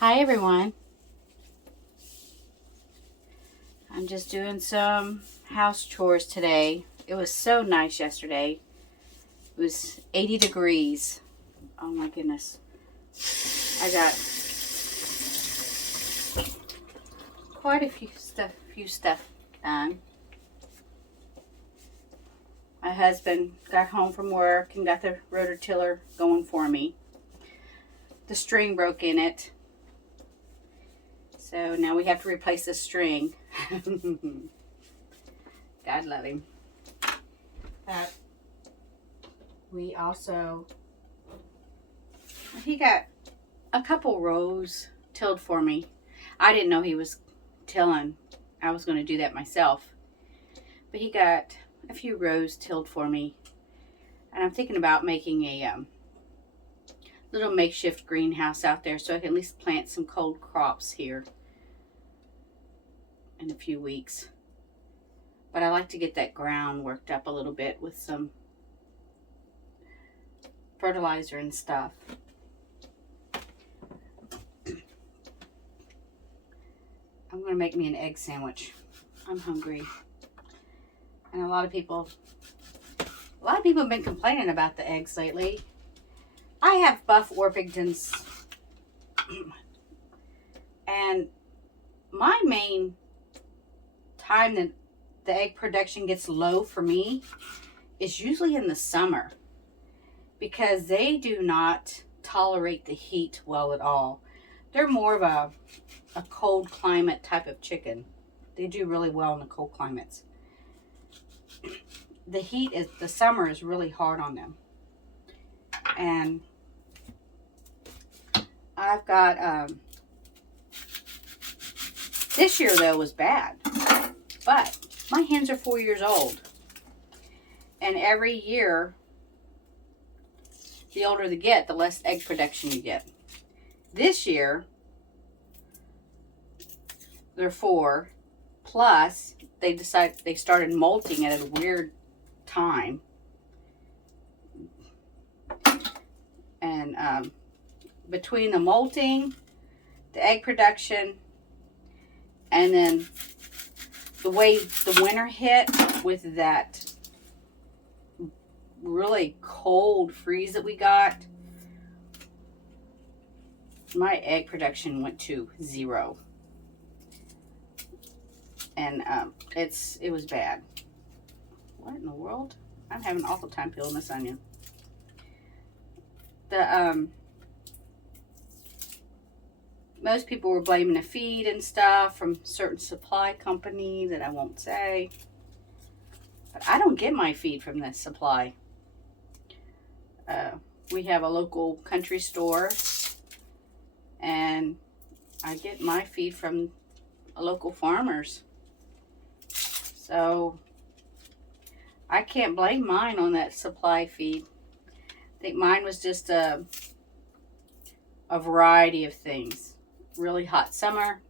Hi everyone. I'm just doing some house chores today. It was so nice yesterday. It was 80 degrees. Oh my goodness. I got quite a few stuff done. My husband got home from work and got the rototiller going for me. The string broke in it. So now we have to replace the string. God love him. We also, he got a couple rows tilled for me. I didn't know he was tilling. I was going to do that myself. But he got a few rows tilled for me. And I'm thinking about making a little makeshift greenhouse out there so I can at least plant some cold crops here in a few weeks. But I like to get that ground worked up a little bit with some fertilizer and stuff. I'm going to make me an egg sandwich. I'm hungry. And a lot of people have been complaining about the eggs lately. I have Buff Orpingtons. And my main time that the egg production gets low for me is usually in the summer, because they do not tolerate the heat well at all. They're more of a cold climate type of chicken. They do really well in the cold climates. The summer is really hard on them. And I've got, this year though was bad, but my hens are 4 years old. And every year, the older they get, the less egg production you get. This year, they're 4, plus they started molting at a weird time. And between the molting, the egg production, and then the way the winter hit with that really cold freeze that we got, my egg production went to 0. And it was bad. What in the world? I'm having an awful time peeling this onion. Most people were blaming the feed and stuff from certain supply company that I won't say. But I don't get my feed from this supply. We have a local country store, and I get my feed from local farmers. So I can't blame mine on that supply feed. I think mine was just a variety of things. Really hot summer,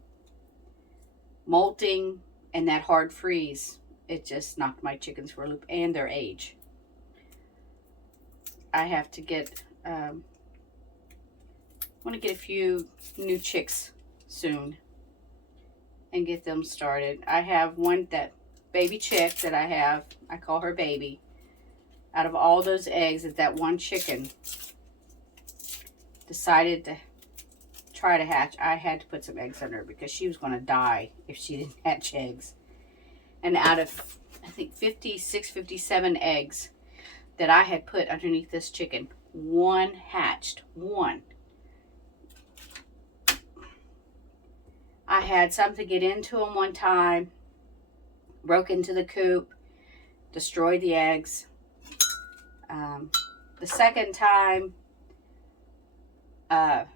molting, and that hard freeze. It just knocked my chickens for a loop, and their age. I have to get, want to get a few new chicks soon and get them started. I have that baby chick that I have. I call her baby. Out of all those eggs that one chicken decided to try to hatch, I had to put some eggs on her because she was going to die if she didn't hatch eggs. And out of, I think, 56, 57 eggs that I had put underneath this chicken, one hatched. One. I had something get into them one time, broke into the coop, destroyed the eggs. The second time,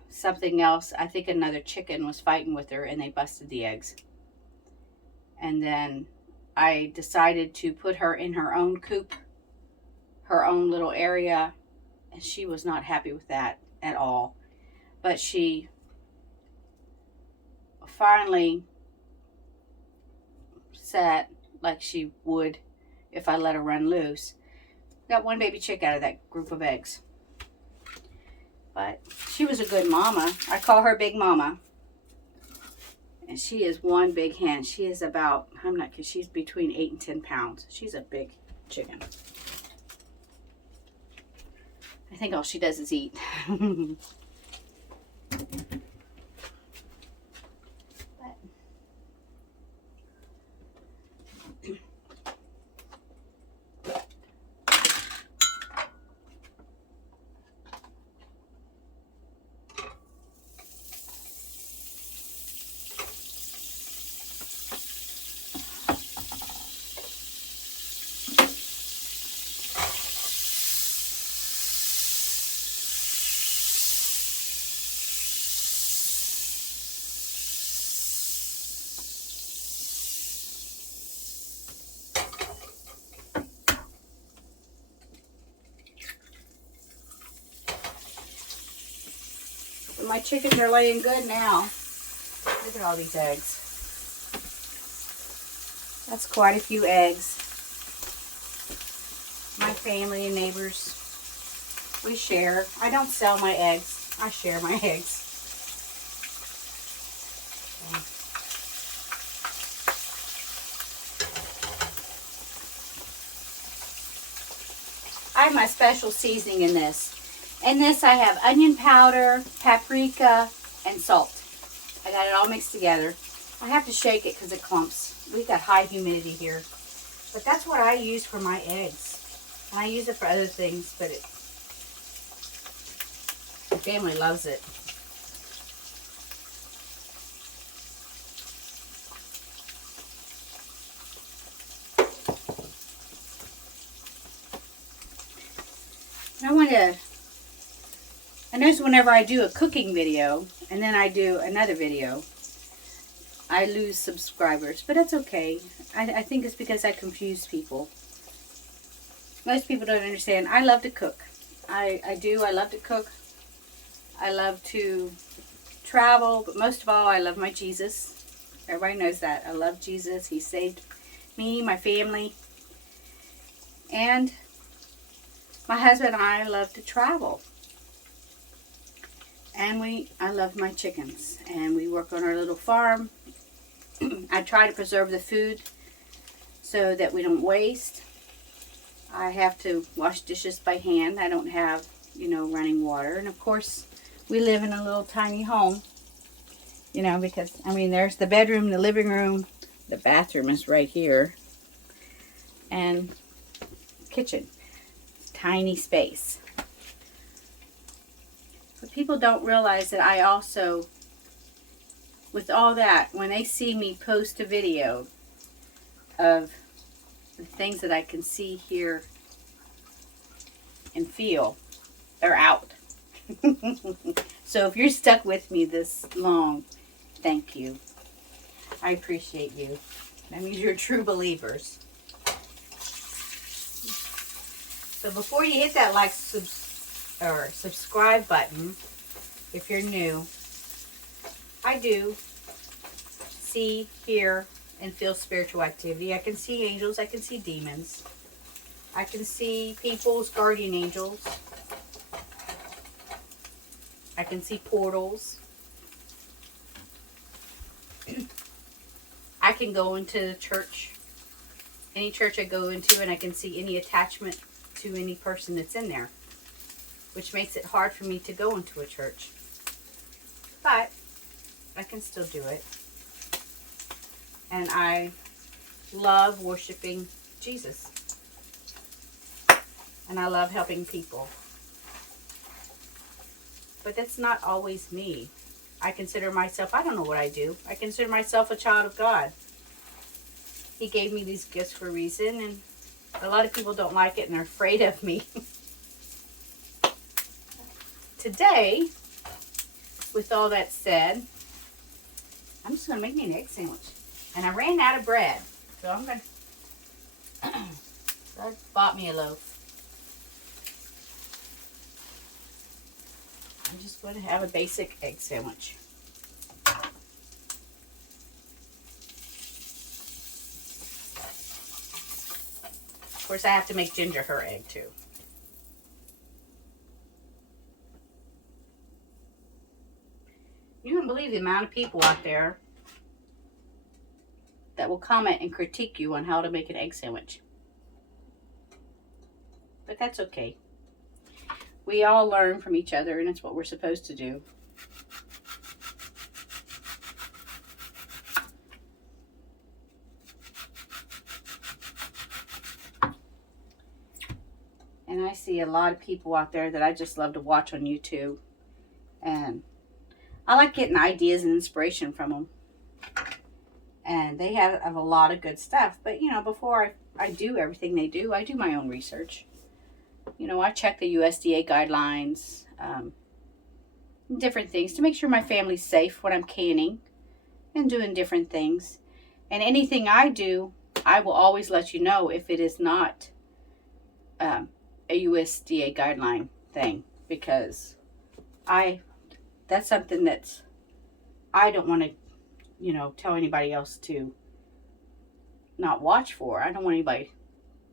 something else, I think another chicken was fighting with her and they busted the eggs. And then I decided to put her in her own coop, her own little area, and she was not happy with that at all. But she finally sat like she would if I let her run loose. Got one baby chick out of that group of eggs. But she was a good mama. I call her Big Mama. And she is one big hen. She is about, I'm not kidding, she's between 8 and 10 pounds. She's a big chicken. I think all she does is eat. My chickens are laying good now. Look at all these eggs. That's quite a few eggs. My family and neighbors, we share. I don't sell my eggs. I share my eggs. I have my special seasoning in this. In this I have onion powder, paprika, and salt. I got it all mixed together. I have to shake it because it clumps. We've got high humidity here. But that's what I use for my eggs. And I use it for other things, but my family loves it. I notice whenever I do a cooking video and then I do another video, I lose subscribers, but that's okay. I think it's because I confuse people. Most people don't understand. I love to cook. I do. I love to cook. I love to travel, but most of all, I love my Jesus. Everybody knows that. I love Jesus. He saved me, my family, and my husband and I love to travel. And I love my chickens. And we work on our little farm. I try to preserve the food so that we don't waste. I have to wash dishes by hand. I don't have, running water. And of course, we live in a little tiny home. Because, there's the bedroom, the living room. The bathroom is right here. And kitchen. Tiny space. But people don't realize that I also, with all that, when they see me post a video of the things that I can see, hear, and feel, they're out. So if you're stuck with me this long, thank you. I appreciate you. That means you're true believers. So before you hit that like or subscribe button, if you're new, I do see, hear, and feel spiritual activity. I can see angels. I can see demons. I can see people's guardian angels. I can see portals. I can go into the church, any church I go into, and I can see any attachment to any person that's in there, which makes it hard for me to go into a church. But I can still do it. And I love worshiping Jesus. And I love helping people. But that's not always me. I consider myself, I don't know what I do. I consider myself a child of God. He gave me these gifts for a reason, and a lot of people don't like it and are afraid of me. Today, with all that said, I'm just going to make me an egg sandwich. And I ran out of bread. So I'm going to... I bought me a loaf. I'm just going to have a basic egg sandwich. Of course, I have to make Ginger her egg too. You wouldn't believe the amount of people out there that will comment and critique you on how to make an egg sandwich. But that's okay. We all learn from each other, and it's what we're supposed to do. And I see a lot of people out there that I just love to watch on YouTube. And I like getting ideas and inspiration from them. And they have a lot of good stuff. But, you know, before I do everything they do, I do my own research. You know, I check the USDA guidelines, different things to make sure my family's safe when I'm canning and doing different things. And anything I do, I will always let you know if it is not a USDA guideline thing, because that's something that I don't want to, you know, tell anybody else to not watch for. I don't want anybody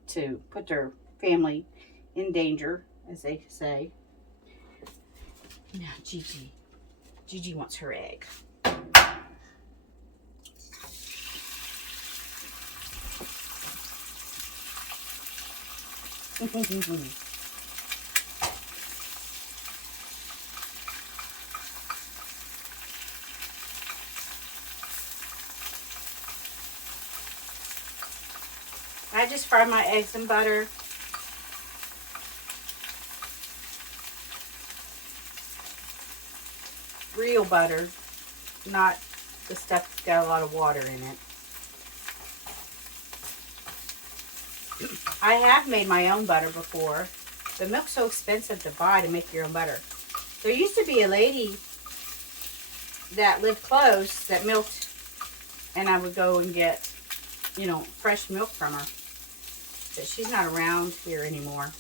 to put their family in danger, as they say. Now, Gigi wants her egg. I just fry my eggs in butter. Real butter, not the stuff that's got a lot of water in it. I have made my own butter before. The milk's so expensive to buy to make your own butter. There used to be a lady that lived close that milked, and I would go and get, you know, fresh milk from her. But she's not around here anymore.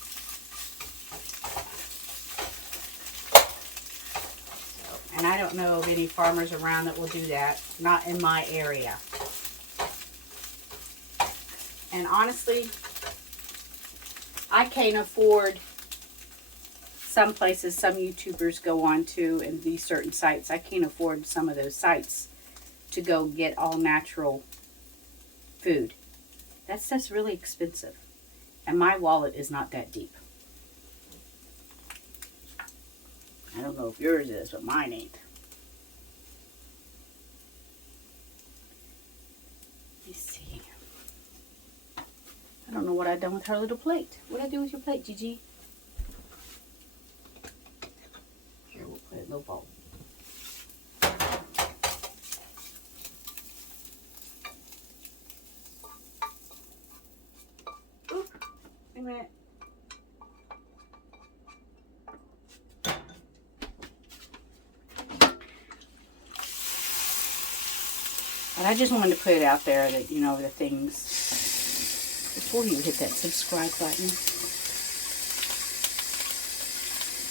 So, and I don't know of any farmers around that will do that. Not in my area. And honestly, I can't afford some places some YouTubers go on to, and these certain sites. I can't afford some of those sites to go get all natural food. That stuff's really expensive. And my wallet is not that deep. I don't know if yours is, but mine ain't. Let me see. I don't know what I've done with her little plate. What did I do with your plate, Gigi? Here, we'll put it in the bowl. Oop, wait a minute. But I just wanted to put it out there that, you know, the things, before you hit that subscribe button.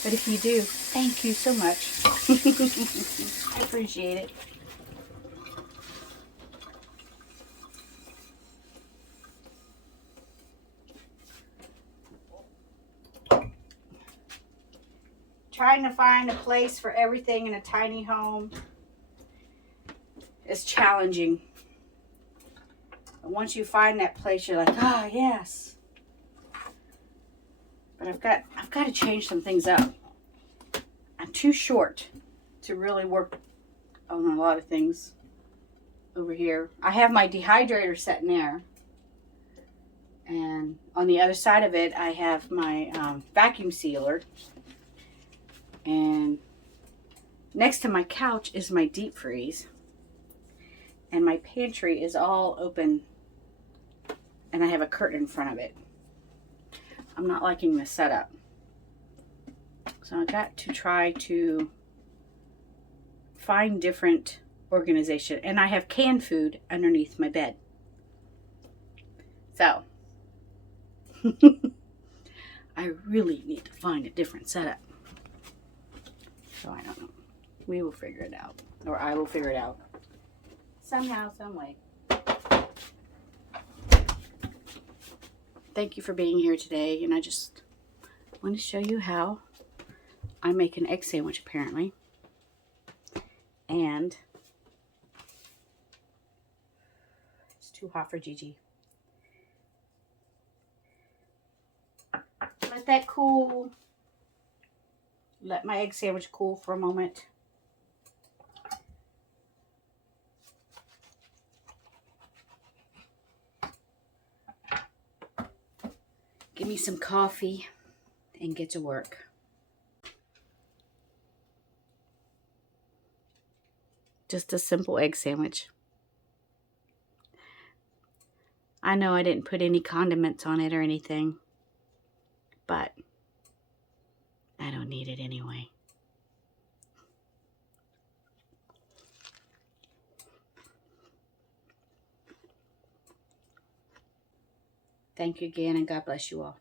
But if you do, thank you so much. I appreciate it. Trying to find a place for everything in a tiny home is challenging. But once you find that place, you're like, ah, yes. But I've got to change some things up. I'm too short to really work on a lot of things over here. I have my dehydrator set in there. And on the other side of it, I have my vacuum sealer. And next to my couch is my deep freeze. And my pantry is all open. And I have a curtain in front of it. I'm not liking the setup. So I got to try to find different organization. And I have canned food underneath my bed. So I really need to find a different setup. So I don't know. We will figure it out. Or I will figure it out. Somehow, some way. Thank you for being here today. And I just want to show you how I make an egg sandwich, apparently. And it's too hot for Gigi. Let that cool. Let my egg sandwich cool for a moment. Give me some coffee and get to work. Just a simple egg sandwich. I know I didn't put any condiments on it or anything, but I don't need it anyway. Thank you again, and God bless you all.